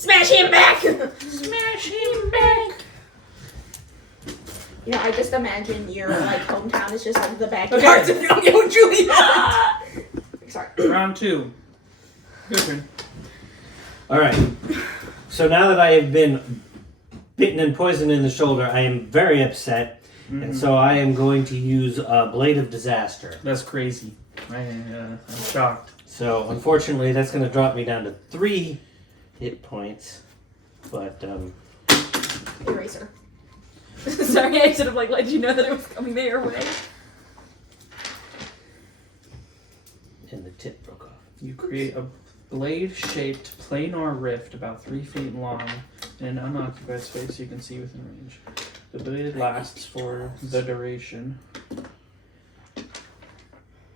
Smash him back! Smash him back! You know, I just imagine your like hometown is just like the backyards of Romeo and Juliet. Sorry. Round 2. Good turn. Alright. So now that I have been bitten and poisoned in the shoulder, I am very upset. Mm-hmm. And so I am going to use a Blade of Disaster. That's crazy. I'm shocked. So unfortunately, that's going to drop me down to 3 hit points. But, Eraser. Sorry, I should have let you know that it was coming their way. And the tip broke off. You create a blade-shaped planar rift about 3 feet long in an unoccupied space you can see within range. The blade lasts for the duration.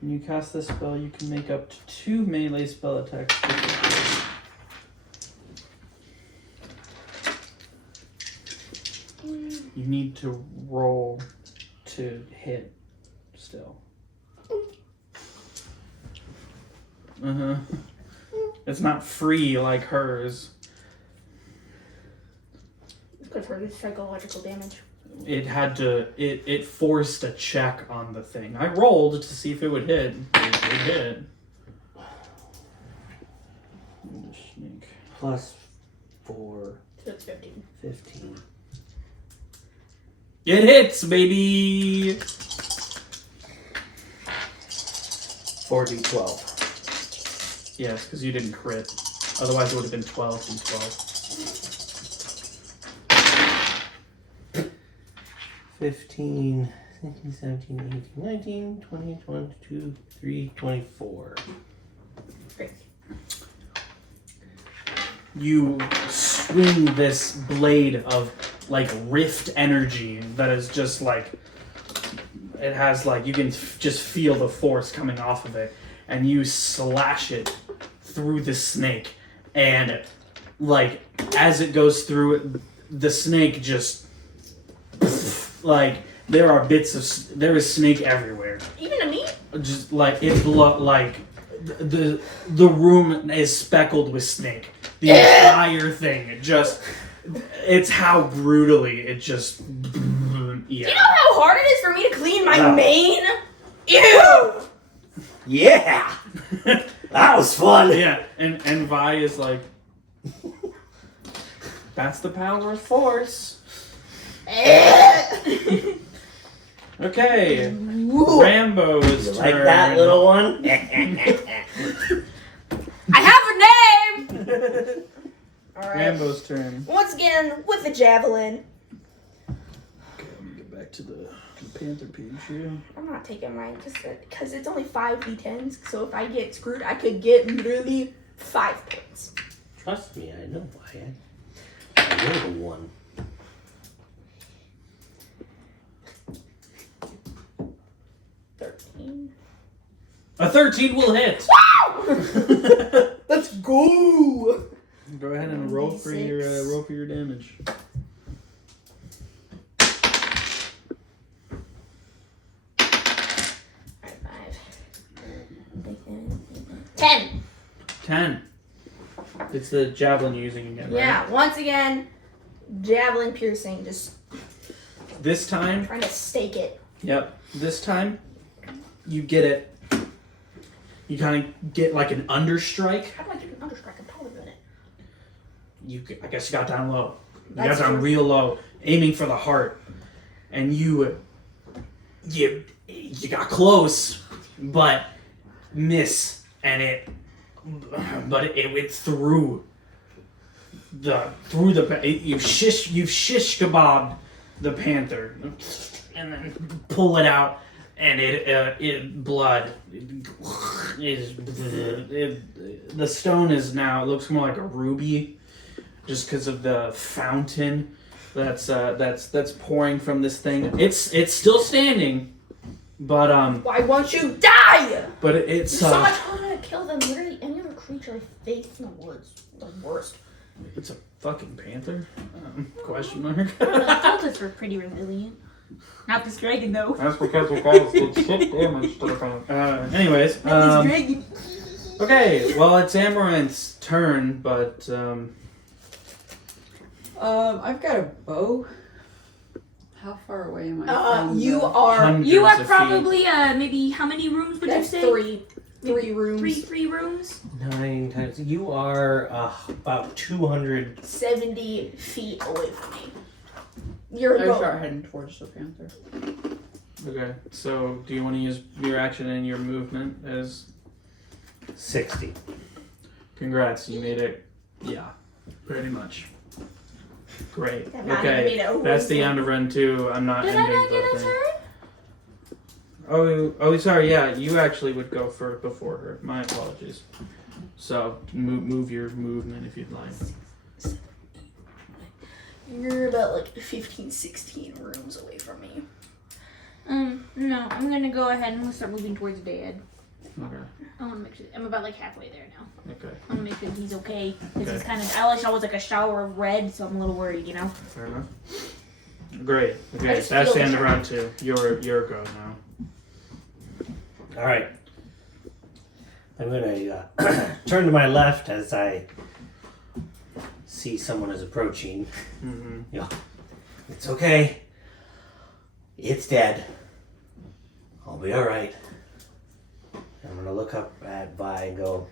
When you cast this spell, you can make up to 2 melee spell attacks. You need to roll to hit still. Uh-huh. It's not free like hers. Good for the psychological damage. It had to, it forced a check on the thing. I rolled to see if it would hit. It did. Snake. Plus 4. So it's 15. 15. It hits, baby! 4d12. Yes, because you didn't crit. Otherwise it would have been 12d12. 15, 16, 17, 18, 19, 20, 22, 23, 24. Great. You swing this blade of like rift energy that is just like, it has like, you can just feel the force coming off of it, and you slash it through the snake, and like as it goes through it, the snake just like there are bits of there is snake everywhere. Even to me? Just like it like the room is speckled with snake. The entire thing just, it's how brutally it just, yeah. Do you know how hard it is for me to clean my mane? Ew! Yeah! That was fun! Yeah, and Vi is like, that's the power of force. Okay, Rambo's turn. Like that little one? I have a name! Alright. Rambo's turn. Once again, with the javelin. Okay, let me get back to the Panther page here. I'm not taking mine because it's only 5d10s. So if I get screwed, I could get literally 5 points. Trust me, I know why. I know the one. A 13 will hit. Wow! Let's go! Go ahead and roll for your damage. Alright, 5. 10. It's the javelin you're using again, right? Yeah, once again, javelin piercing, just This time, trying to stake it. yep. This time, you get it. You kind of get like an understrike. How do I get an understrike? I'm taller than it. I guess you got down low. You That's got down true. real low, aiming for the heart, and you got close, but miss, and it went through you've shish kebabbed the panther, and then pull it out, and the stone is now, it looks more like a ruby, just because of the fountain that's pouring from this thing. It's still standing, but Why won't you die? but it's It's so much harder to kill than literally any other creature I face in the woods. The worst. it's a fucking panther? Question mark. Cultists are pretty resilient. Not this dragon though. That's because the guys did shit damage to the panther. Anyways, Not this dragon. okay, well it's Amaranth's turn, but I've got a bow. How far away am I from You the... are. Hundreds You are of probably maybe how many rooms would That's you say? three rooms. Three rooms. 9 times. You are about 200. 70 feet away from me. You're I both. start heading towards the panther. Okay, so do you want to use your action and your movement as... 60. Congrats, you made it. Yeah, pretty much. Great. That might have made Okay, it over that's the with. end of run 2. I'm not Did I ending not get the a thing. turn? Oh, sorry. Yeah, you actually would go for before her. My apologies. So move your movement if you'd like. You're about like 15, 16 rooms away from me. No, I'm gonna go ahead and I'm gonna start moving towards Dad. Okay. I want to make sure I'm about like halfway there now. Okay. I want to make sure he's okay because Okay. he's kind of. I like always like a shower of red, so I'm a little worried, you know. Fair enough. Great. I Okay, just that's feel the the end of shock. round 2. Your go now. All right. I'm gonna turn to my left as I see someone is approaching. Mm-hmm. It's okay. It's dead. I'll be all right. I'm gonna look up at Vi and go,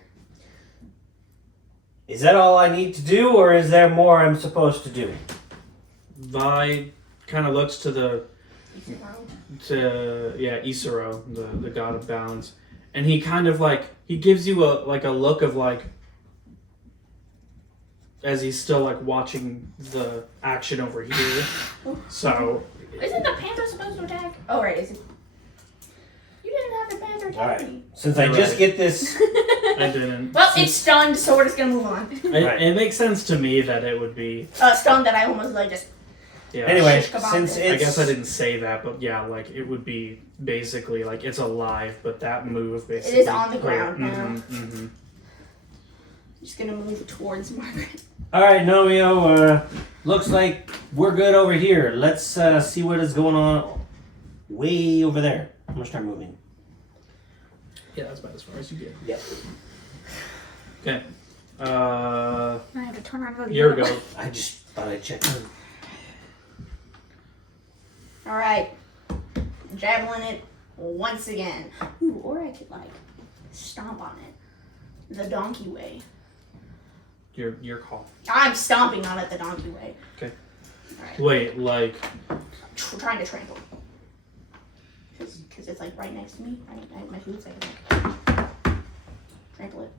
is that all I need to do, or is there more I'm supposed to do? Vi kind of looks to Isaro, the god of balance, and he kind of like he gives you a look of like as he's still like watching the action over here. So Isn't the panther supposed to attack? Oh, right. Is it? You didn't have the panther attack All right. me. Since I You're just right. get this, I didn't. Well, it's stunned, so we're just gonna move on. It makes sense to me that it would be. Stunned that I almost like just. Yeah. anyway, Shish kebab. since it's I guess I didn't say that, but yeah, like it would be basically like it's alive, but that move basically. It is on the ground now. Mm-hmm. Just gonna move towards Margaret. all right, Nomeo. Looks like we're good over here. Let's see what is going on way over there. I'm gonna start moving. Yeah, that's about as far as you get. Yep. Okay. I have to turn around. Here we go. I just thought I'd check in. All right. Javelin it once again. Ooh, or I could like stomp on it, the donkey way. Your call. I'm stomping on it the donkey way. Okay. All right. Wait, like Trying to trample. Because it's like right next to me. I have my boots. I can like trample it.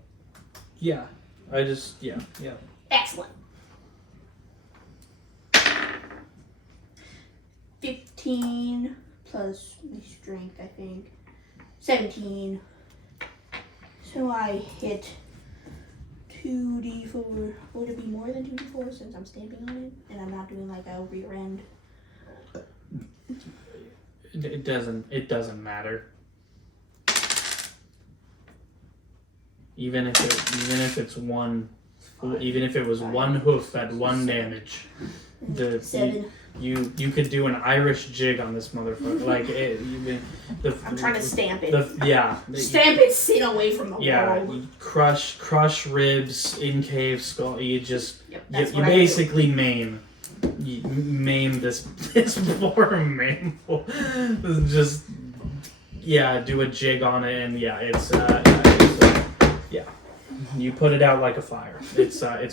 yeah. Yeah. Excellent. 15 plus my strength, I think. 17. So I hit 2d4. Would it be more than 2d4 since I'm stamping on it? And I'm not doing like a rear end. It doesn't matter. Even if it was one hoof at 1 damage, Seven. you could do an Irish jig on this motherfucker. Like I'm trying to stamp it. Stamp it sit away from the wall. you crush ribs, incave skull. You just Yep, you, that's you what I do. basically maim this poor mammal. Just do a jig on it, and it's you put it out like a fire. It's gone.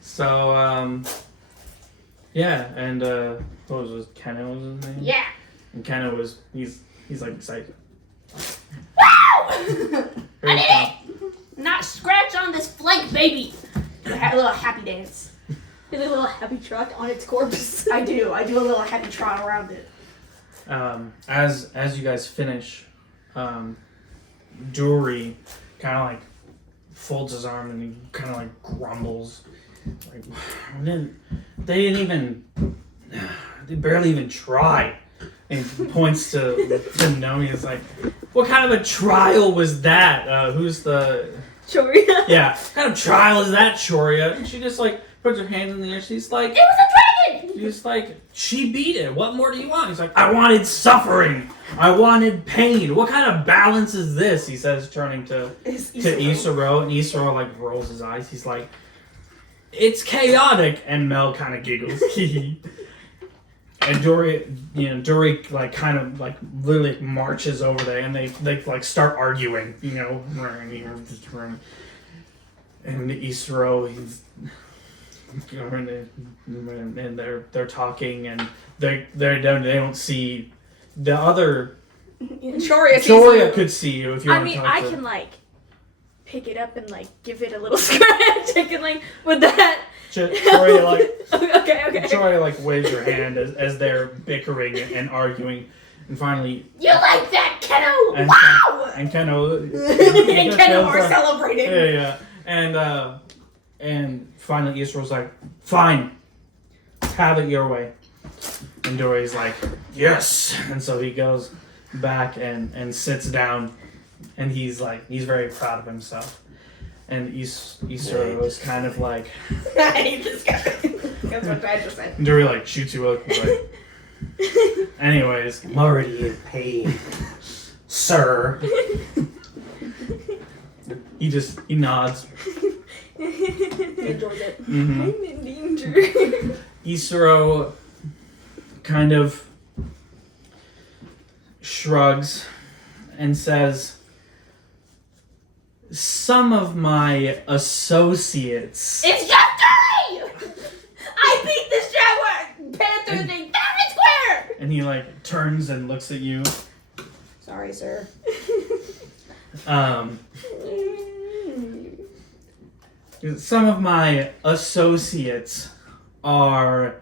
So and what was it? Kenna was his name? Yeah. And Kenna was he's like excited. I did it! Not scratch on this flank, baby. Do a little happy dance. Is a little happy trot on its corpse. I do a little happy trot around it. As you guys finish, Dory kind of like folds his arm and he kind of like grumbles, like they barely even try, and he points to Nomi. It's like, what kind of a trial was that? Who's the Choria. yeah? What kind of trial is that, Choria? And she just like puts her hands in the air. She's like, It was a dragon! He's like, she beat it. What more do you want? He's like, I wanted suffering. I wanted pain. What kind of balance is this? He says, turning to Isaro, and Isaro like rolls his eyes. He's like, it's chaotic. And Mel kind of giggles. And Dory like kind of like literally marches over there, and they like start arguing, and Isaro, he's and they're talking, and they don't see the other. Choria could see you if you I want mean, to talk I to can like pick it up and like give it a little scratch. I can like with that. Choria like Okay. Choria like waves her hand as they're bickering and arguing, and finally. You like that, Keno? And Wow! And Keno. And Keno are celebrating. Yeah. And finally Isaro's like, fine, have it your way. And Dory's like, yes. And so he goes back and sits down, and he's very proud of himself. And Isaro is kind of like, I hate this guy. That's what I just said. and Dory like shoots you with like. Anyways, I'm already in pain, sir. he nods. He enjoyed it. Mm-hmm. I'm in danger. Isaro kind of shrugs and says, some of my associates. It's just Dory! I beat this Jaguar Panther thing fair and square! And he like turns and looks at you. Sorry, sir. Some of my associates are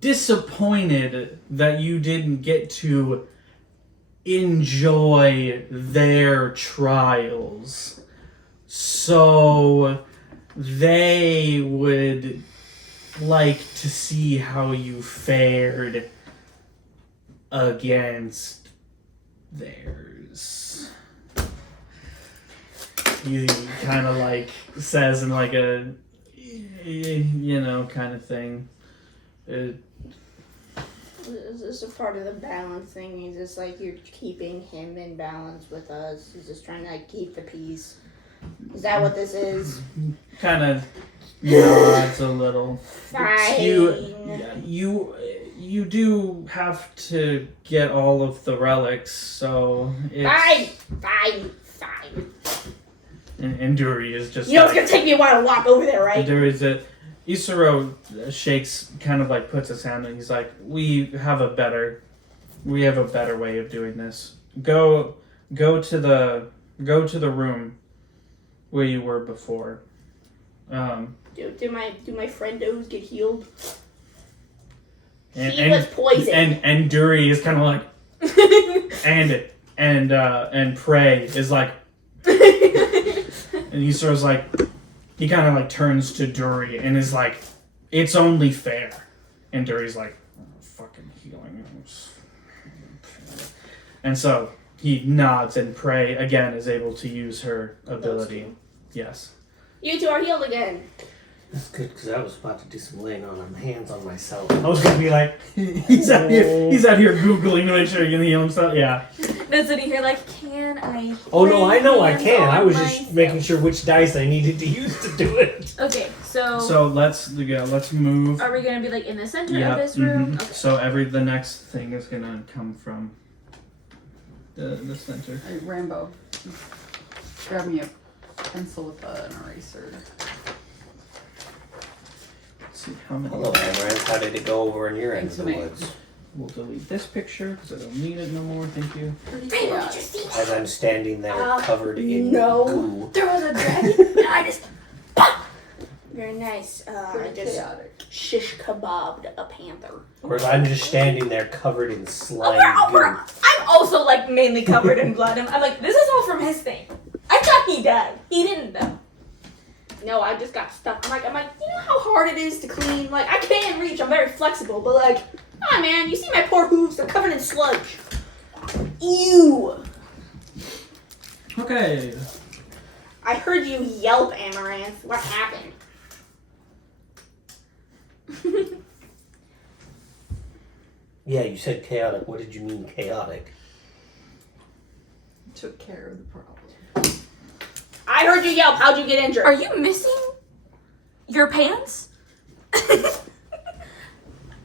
disappointed that you didn't get to enjoy their trials. So they would like to see how you fared against theirs. He kind of like says in like a, kind of thing. Is this a part of the balance thing? He's just like, you're keeping him in balance with us. He's just trying to like keep the peace. Is that what this is? Kind of nods a little. Fine. You do have to get all of the relics, so it's... Fine. And Duri is just You know it's gonna take me a while to walk over there, right? Duri's Isaro shakes, kind of like puts his hand, and he's like, we have a better way of doing this. Go to the room where you were before. Do my friendos get healed? And, He was poisoned. And Duri is kind of like, and Prey is like, and Isaro's like, he kind of like turns to Duri and is like, it's only fair. And Duri's like, fucking healing. And so he nods, and Prey again is able to use her ability. Yes. You two are healed again. That's good, because I was about to do some laying on hands on myself. I was going to be like... He's out here Googling to make sure he can heal himself. Yeah. That's what you hear, like, can I... Oh, no, I know I hands can. on I was just myself? making sure which dice I needed to use to do it. Okay, So let's move. are we gonna be like in the center Yeah. of this room? Mhm. Okay. So the next thing is gonna come from the center. Hey, Rambo, grab me a pencil with an eraser. Let's see how many. Hello, Amaranth. How did it go over in your end of the Thanks, mate. woods? We'll delete this picture because I don't need it no more. Thank you. Rainbow, did you see that? As I'm standing there covered in no. goo. There was a dragon, and I just... Very nice. I just chaotic. shish kebabbed a panther. Of course, I'm just standing there covered in slime goo. I'm also like mainly covered in blood. I'm like, this is all from his thing. I thought he died. He didn't though. No, I just got stuck. I'm like, you know how hard it is to clean? Like, I can reach. I'm very flexible, but like, come on, man. You see my poor hooves? They're covered in sludge. Ew. Okay. I heard you yelp, Amaranth. What happened? Yeah, you said chaotic. What did you mean chaotic? Took care of the problem. I heard you yelp. How'd you get injured? Are you missing your pants?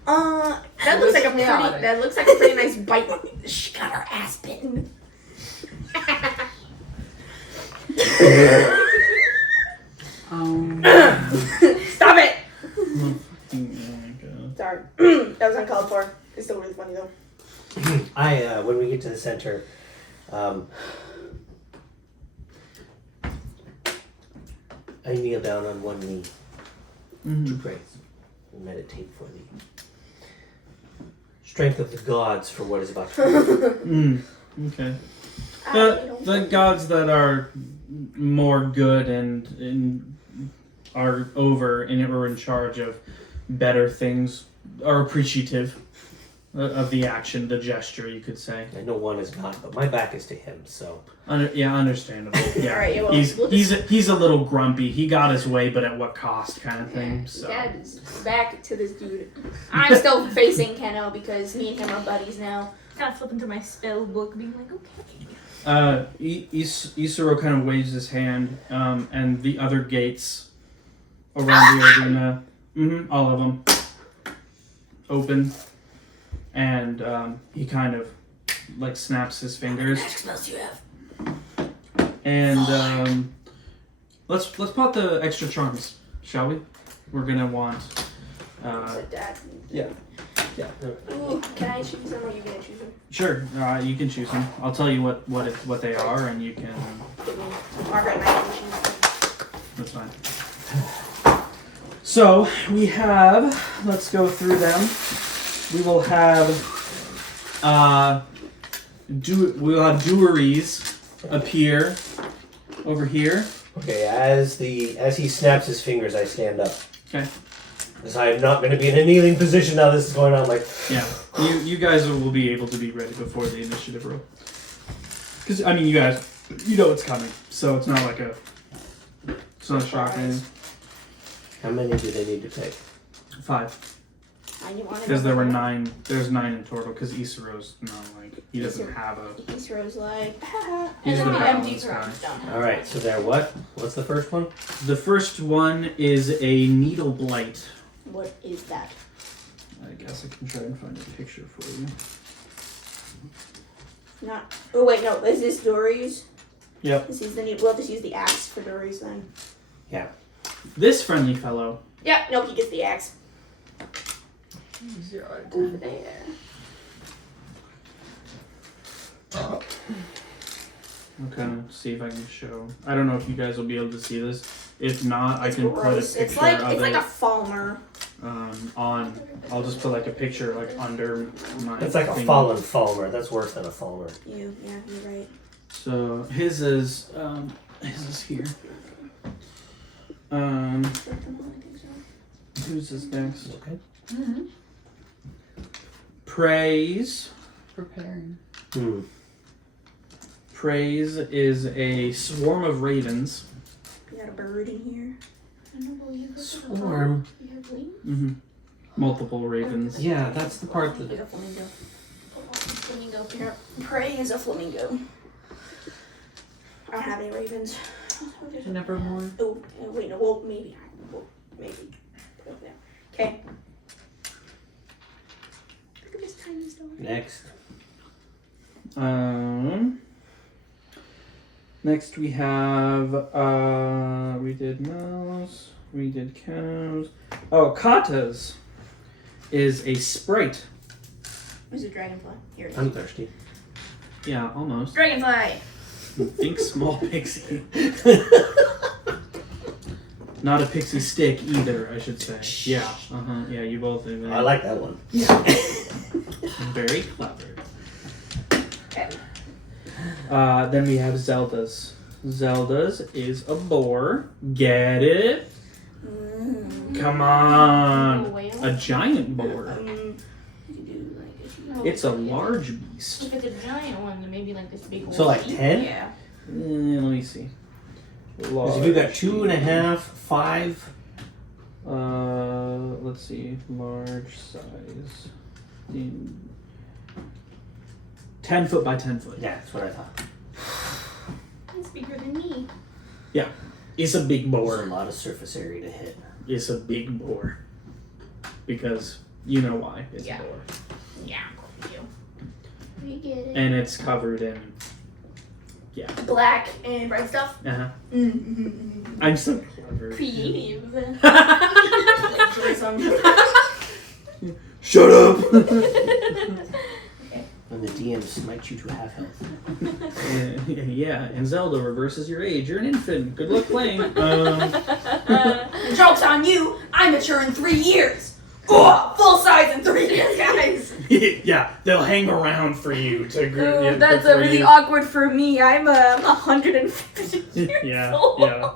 That looks like a pretty. chaotic. That looks like a pretty nice bite. She got her ass bitten. Stop it! Oh my god. Sorry, that was uncalled for. It's still really funny though. When we get to the center, I kneel down on one knee to pray and meditate for the strength of the gods for what is about to happen. Okay. I don't The gods that are more good and are over and are in charge of better things are appreciative of the action, the gesture, you could say. I know one is not, but my back is to him, so. Yeah, understandable. Yeah, Alright, yeah, well, he's a little grumpy. He got his way, but at what cost, kind of thing. So. Dad's back to this dude. I'm still facing Keno because me and him are buddies now. Kind of flipping through my spell book, being like, okay. Isuro kind of waves his hand, and the other gates around the arena, all of them, open, and he kind of like snaps his fingers. What spells do you have? And let's pop the extra charms, shall we? We're gonna want. Said Dad. Yeah. Ooh, can I choose them or are you gonna choose them? Sure, you can choose them. I'll tell you what they are, and you can. Give me Margaret and I can choose them. That's fine. So we have. Let's go through them. We will have. We'll have Dueries appear over here. Okay, as he snaps his fingers, I stand up. Okay. Because I am not going to be in a kneeling position now this is going on. Like, Yeah, you guys will be able to be ready before the initiative roll. Because I mean, you guys, you know it's coming, so it's not like it's not shocking. how many do they need to take? 5, I wanted because there were to- 9. There's 9 in total. Because Isuro's not like he doesn't have a. Isro's like, haha. He's And the then the empty balanced guy. crowns don't have All right, so they're what? What's the first one? The first one is a needle blight. What is that? I guess I can try and find a picture for you. Not. Oh wait, no. Is this Dory's? Yep. This is the new. We'll just use the axe for Dory's then. This friendly fellow. Yeah. Nope. He gets the axe. Zero. Over there. Okay, see if I can show. I don't know if you guys will be able to see this. If not, I can put a Gross. picture It's like of it's like it a Falmer. on. I'll just put like a picture like under my. That's like a thing. fallen Falmer. That's worse than a Falmer. Yeah, you're right. So his is here. Who's this next? Okay. Mm-hmm. Praise. Preparing. Praise is a swarm of ravens. You got a bird in here. I don't know, you have Swarm. You have wings? Mm-hmm. Multiple ravens. Yeah, that's the part that. There's a flamingo. Flamingo. Here, Prey is a flamingo. I don't have any ravens. Nevermore. Oh, wait, no. Well, maybe. Maybe. Put it over there. Okay. Look at this tiny stone. Next. Next we have we did mouse, we did cows. Oh, Kata's is a sprite. There's a dragonfly. Here it is. I'm thirsty. Yeah, almost. Dragonfly! Think small pixie. Not a pixie stick either, I should say. Yeah, yeah, you both are there. I like that one. Very clever. Okay. Then we have Zelda's. Zelda's is a boar. Get it? Come A on. whale? A giant boar. You can do like No, It's a large beast. If it's a giant one, then maybe like this big one. So like 10? Yeah. Let me see. Because if you got 2.5, 5. Let's see. Large size. 10 foot by 10 foot. Yeah, that's what I thought. It's bigger than me. It's a big There's a boar. lot of surface area to hit. It's a big boar. Because you know why. It's Yeah. a boar. Yeah. We get it. And it's covered in. Black and red stuff. Uh-huh. Mm-hmm. I'm so clever. Creative. Shut up! When the DM smites you to half health. Yeah, and Zelda reverses your age. You're an infant. Good luck playing. The joke's on you. I'm mature in 3 years. Oh, full size in 3 years, guys. Yeah, they'll hang around for you to Ooh, yeah, that's for really you. awkward for me. I'm 150 years Yeah, old. yeah.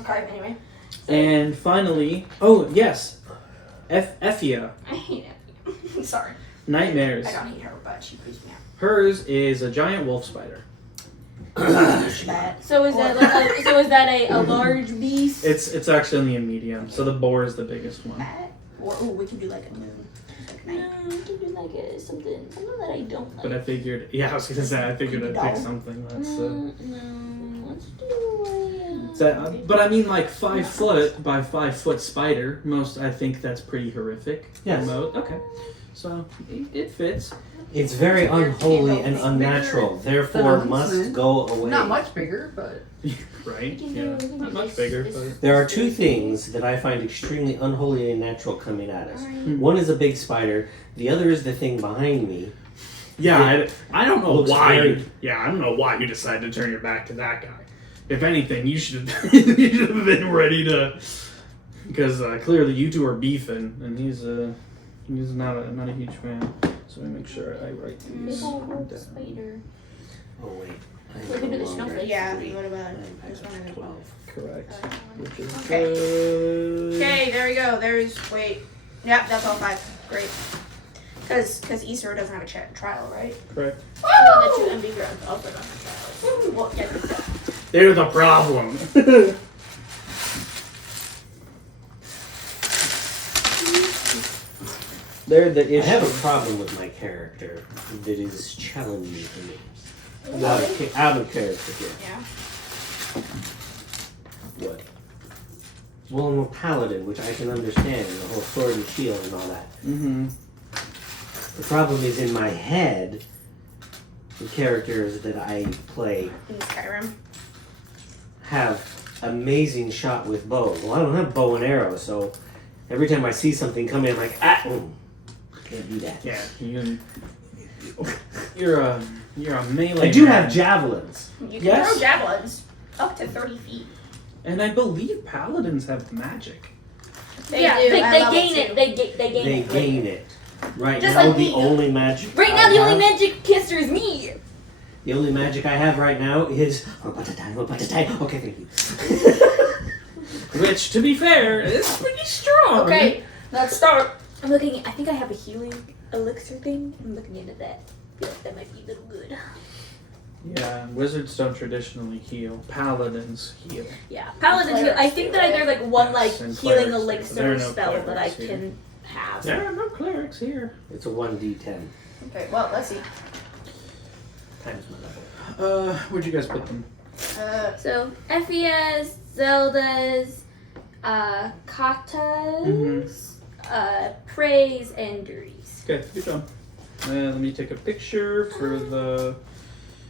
Okay, anyway. And finally, oh yes, Effia, I hate it. Sorry. Nightmares. I don't hate her, but she creeps me out. Hers is a giant wolf spider. So is that like a large beast? It's actually only a medium, so the boar is the biggest one. Or we can do like a moon. We can do like something that I don't like. But I figured, yeah, I was gonna say, I figured I'd pick something that's. No, let's do But I mean, like 5 foot by 5 foot spider. I think that's pretty horrific. Yes. Okay, so it fits. It's very unholy and unnatural, therefore must go away. Not much bigger, but Right? Yeah, not much bigger, but There are two things that I find extremely unholy and natural coming at us. One is a big spider. The other is the thing behind me. yeah, I don't know Looks why. very- Yeah, I don't know why you decided to turn your back to that guy. If anything, you should have you should have been ready to, because clearly you two are beefing, and he's not a huge fan. So let me make sure I write these. Big old down. spider. Oh wait. I We can do the no longer snowflake. at Yeah, 3. what about I'm this at one? 12. Correct. Which is Okay. good. Okay, there we go. Yep, that's all 5. Great. Because Easter doesn't have a trial, right? Correct. Oh, that you envy girls also don't have trials. Well, yeah, They're the problem. They're the I issue. have a problem with my character that is challenging to me. Out of character here. Yeah. What? Well, I'm a paladin, which I can understand, and the whole sword and shield and all that. Mm-hmm. The problem is in my head, the characters that I play In Skyrim. have amazing shot with bow. Well, I don't have bow and arrow, so every time I see something come in, I'm like, can't do that. Yeah, you're a melee. I do man. have javelins. You can Yes. throw javelins up to 30 feet. And I believe paladins have magic. They yeah, do they at level gain 2. it. They gain They it. gain it. Right Just now, like the me. only magic. Right I now, the only have- magic caster is me. The only magic I have right now is Okay, thank you. Which, to be fair, is pretty strong. Okay, let's start. I'm looking. I think I have a healing elixir thing. I'm looking into that. I feel like that might be a little good. Yeah, wizards don't traditionally heal. Paladins heal. Yeah, paladins heal. I think that there's like one Yes, and like healing clerics do, but there elixir are no spell that I clerics here. can have. There are no clerics here. It's a 1d10 Okay, well, let's see. times my level. Where'd you guys put them? So Effie's, Zelda's, Kata's, Praise, and Duri's. Okay, good job. Let me take a picture for the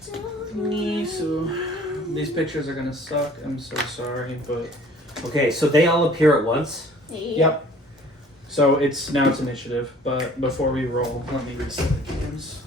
thingy. So these pictures are gonna suck. I'm so sorry, but Okay, so they all appear at once. yep. So it's initiative, but before we roll, let me reset the games.